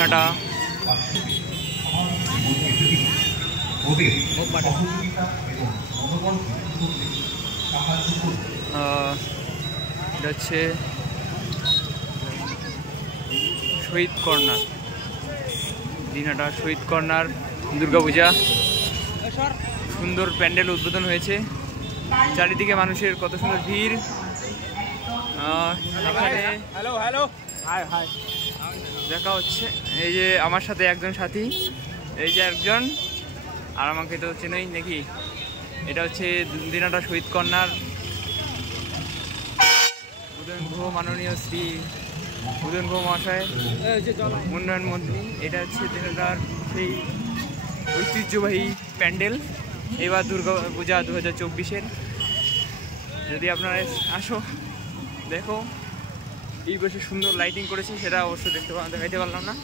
দিনহাটা এটা হচ্ছে শহীদ কর্নার, দিনহাটা শহীদ কর্নার দুর্গাপূজা। সুন্দর প্যান্ডেল উদ্বোধন হয়েছে, চারিদিকে মানুষের কত সুন্দর ভিড়। এখানে দেখা হচ্ছে এই যে আমার সাথে একজন সাথী, এই যে একজন, আর আমাকে তো চেনই নাকি। এটা হচ্ছে দিনহাটা শহীদ কর্নার উদয়ন গুহ, মাননীয় শ্রী উদয়ন গুহ মহাশয় উন্নয়ন মন্ত্রী। এটা হচ্ছে দিনহাটার সেই ঐতিহ্যবাহী প্যান্ডেল এবার দুর্গা পূজা 2024-এর। যদি আপনারা আসো দেখো, এই বছর সুন্দর লাইটিং করেছে, সেটা অবশ্যই দেখাইতে পারলাম না।